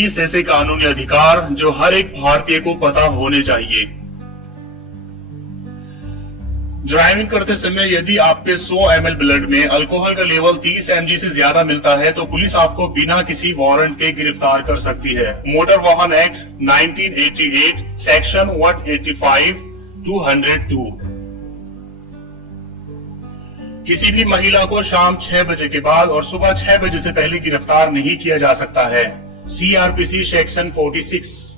30 ऐसे कानूनी अधिकार जो हर एक भारतीय को पता होने चाहिए। ड्राइविंग करते समय यदि आपके 100 ml ब्लड में अल्कोहल का लेवल 30 mg से ज्यादा मिलता है तो पुलिस आपको बिना किसी वारंट के गिरफ्तार कर सकती है। मोटर वाहन एक्ट 1988 सेक्शन 185-202। किसी भी महिला को शाम 6 बजे के बाद और सुबह 6 बजे से पहले गिरफ्तार नहीं किया जा सकता है। CRPC section 46।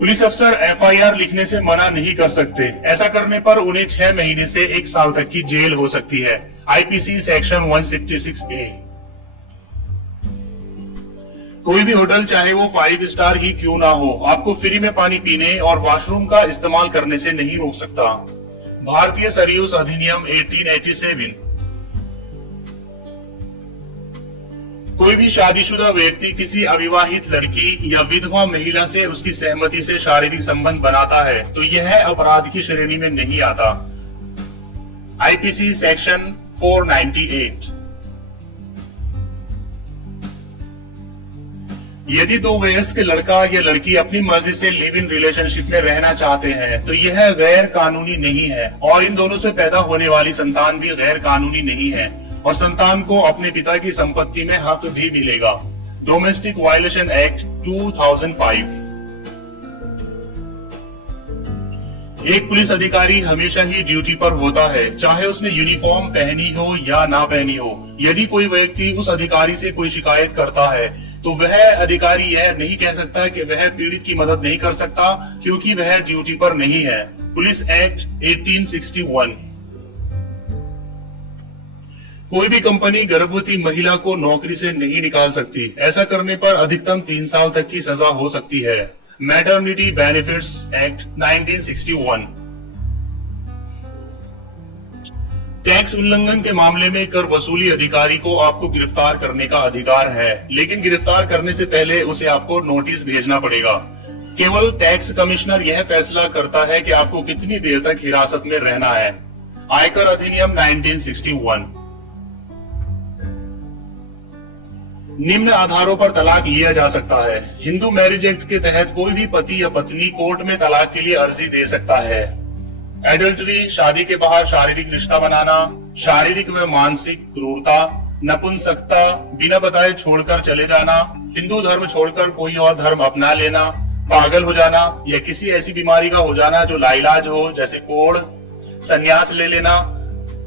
पुलिस अफसर FIR लिखने से मना नहीं कर सकते। ऐसा करने पर उन्हें 6 महीने से 1 साल तक की जेल हो सकती है। IPC section 166A। कोई भी होटल चाहे वो 5 स्टार ही क्यों ना हो, आपको फ्री में पानी पीने और वॉशरूम का इस्तेमाल करने से नहीं रोक सकता। भारतीय सरयूस अधिनियम 1887। कोई भी शादीशुदा व्यक्ति किसी अविवाहित लड़की या विधवा महिला से उसकी सहमति से शारीरिक संबंध बनाता है तो यह अपराध की श्रेणी में नहीं आता। IPC section 498। यदि 2 वयस्क लड़का या लड़की अपनी मर्जी से लिव इन रिलेशनशिप में रहना चाहते हैं तो यह गैर कानूनी नहीं है और इन दोनों से पैदा होने वाली संतान भी गैर कानूनी नहीं है और संतान को अपने पिता की संपत्ति में हक भी मिलेगा। Domestic violation act 2005। एक पुलिस अधिकारी हमेशा ही ड्यूटी पर होता है, चाहे उसने यूनिफॉर्म पहनी हो या ना पहनी हो। यदि कोई व्यक्ति उस अधिकारी से कोई शिकायत करता है तो वह अधिकारी यह नहीं कह सकता कि वह पीड़ित की मदद नहीं कर सकता क्योंकि वह ड्यूटी पर नहीं है। Police act 1861। कोई भी कंपनी गर्भवती महिला को नौकरी से नहीं निकाल सकती। ऐसा करने पर अधिकतम 3 साल तक की सजा हो सकती है। Maternity benefits act 1961। टैक्स उल्लंघन के मामले में कर वसूली अधिकारी को आपको गिरफ्तार करने का अधिकार है, लेकिन गिरफ्तार करने से पहले उसे आपको नोटिस भेजना पड़ेगा। केवल टैक्स कमिश्नर यह फैसला करता है कि आपको कितनी देर तक हिरासत में रहना है। आयकर अधिनियम 1961। निम्न आधारों पर तलाक लिया जा सकता है। हिंदू मैरिज एक्ट के तहत कोई भी पति या पत्नी कोर्ट में तलाक के लिए अर्जी दे सकता है। एडल्टरी, शादी के बाहर शारीरिक रिश्ता बनाना, शारीरिक व मानसिक क्रूरता, नपुंसकता, बिना बताए छोड़कर चले जाना, हिंदू धर्म छोड़कर कोई और धर्म अपना लेना, पागल हो जाना या किसी ऐसी बीमारी का हो जाना जो लाइलाज हो जैसे कोढ़, संन्यास ले लेना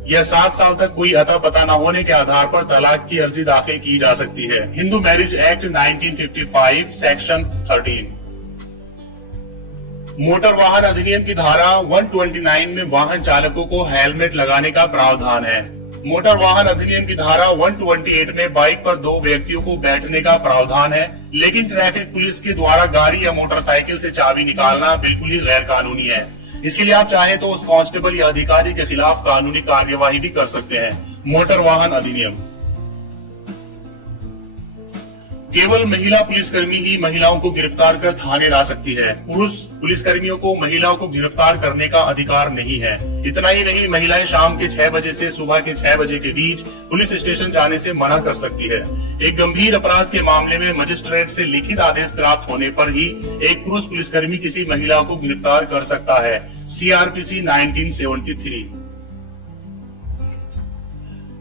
या 7 साल तक कोई अता पता न होने के आधार पर तलाक की अर्जी दाखिल की जा सकती है। Hindu marriage act 1955 section 13। Motor वाहन अधिनियम की धारा 129 में वाहन चालकों को हेलमेट लगाने का प्रावधान है। मोटर वाहन अधिनियम की धारा 128 में बाइक पर 2 व्यक्तियों को बैठने का प्रावधान है, लेकिन ट्रैफिक पुलिस के द्वारा गाड़ी या मोटरसाइकिल से चाबी निकालना बिल्कुल ही गैर कानूनी है। इसके लिए आप चाहे तो उस कांस्टेबल या अधिकारी के खिलाफ कानूनी कार्यवाही भी कर सकते हैं। मोटर वाहन अधिनियम। केवल महिला पुलिसकर्मी ही महिलाओं को गिरफ्तार कर थाने ला सकती है। पुरुष पुलिसकर्मियों को महिलाओं को गिरफ्तार करने का अधिकार नहीं है। इतना ही नहीं, महिलाएं शाम के 6 बजे से सुबह के 6 बजे के बीच पुलिस स्टेशन जाने से मना कर सकती है। एक गंभीर अपराध के मामले में मजिस्ट्रेट से लिखित आदेश प्राप्त होने पर ही एक पुरुष पुलिसकर्मी किसी महिला को गिरफ्तार कर सकता है। CRPC 1973।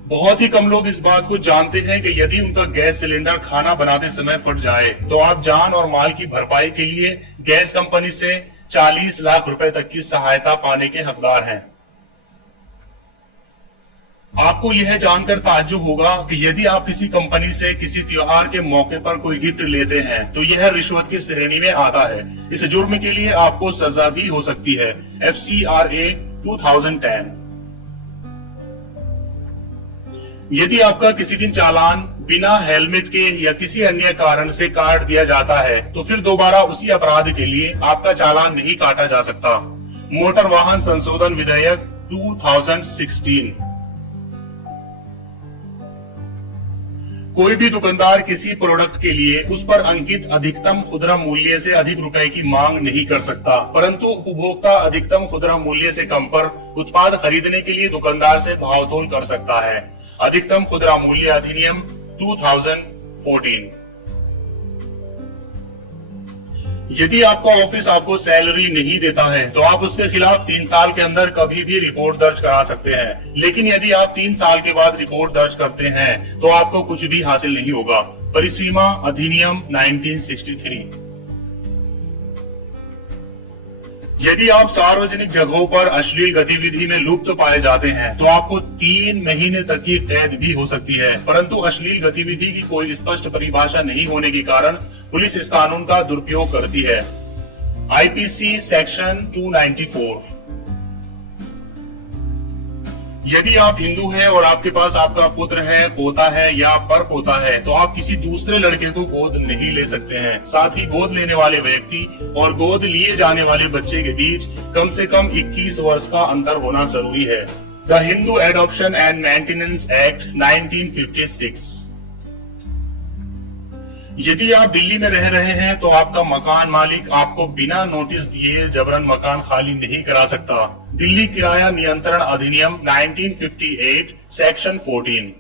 बहुत ही कम लोग इस बात को जानते हैं कि यदि उनका गैस सिलेंडर खाना बनाते समय फट जाए तो आप जान और माल की भरपाई के लिए गैस कंपनी से 40 लाख रुपए तक की सहायता पाने के हकदार हैं। आपको यह जानकर ताज्जुब होगा कि यदि आप किसी कंपनी से किसी त्योहार के मौके पर कोई गिफ्ट लेते हैं तो यह रिश्वत की श्रेणी में आता है। इस जुर्म के लिए आपको सजा भी हो सकती है। FCRA 2010। यदि आपका किसी दिन चालान बिना हेलमेट के या किसी अन्य कारण से काट दिया जाता है तो फिर दोबारा उसी अपराध के लिए आपका चालान नहीं काटा जा सकता। मोटर वाहन संशोधन विधेयक 2016। कोई भी दुकानदार किसी प्रोडक्ट के लिए उस पर अंकित अधिकतम खुदरा मूल्य से अधिक रुपए की मांग नहीं कर सकता, परंतु उपभोक्ता अधिकतम खुदरा मूल्य से कम पर उत्पाद खरीदने के लिए दुकानदार से भावतोल कर सकता है। अधिकतम खुदरा मूल्य अधिनियम 2014। यदि आपका ऑफिस आपको सैलरी नहीं देता है तो आप उसके खिलाफ 3 साल के अंदर कभी भी रिपोर्ट दर्ज करा सकते हैं। लेकिन यदि आप 3 साल के बाद रिपोर्ट दर्ज करते हैं तो आपको कुछ भी हासिल नहीं होगा। परिसीमा अधिनियम 1963। यदि आप सार्वजनिक जगहों पर अश्लील गतिविधि में लुप्त पाए जाते हैं तो आपको 3 महीने तक की कैद भी हो सकती है। परंतु अश्लील गतिविधि की कोई स्पष्ट परिभाषा नहीं होने के कारण पुलिस इस कानून का दुरुपयोग करती है। IPC section 294। यदि आप हिंदू हैं और आपके पास आपका पुत्र है, पोता है या परपोता है तो आप किसी दूसरे लड़के को गोद नहीं ले सकते हैं। साथ ही गोद लेने वाले व्यक्ति और गोद लिए जाने वाले बच्चे के बीच कम से कम 21 वर्ष का अंतर होना जरूरी है। The Hindu adoption and maintenance act 1956। यदि आप दिल्ली में रह रहे हैं तो आपका मकान मालिक आपको बिना नोटिस दिए जबरन मकान खाली नहीं करा सकता। दिल्ली किराया नियंत्रण अधिनियम 1958 सेक्शन 14।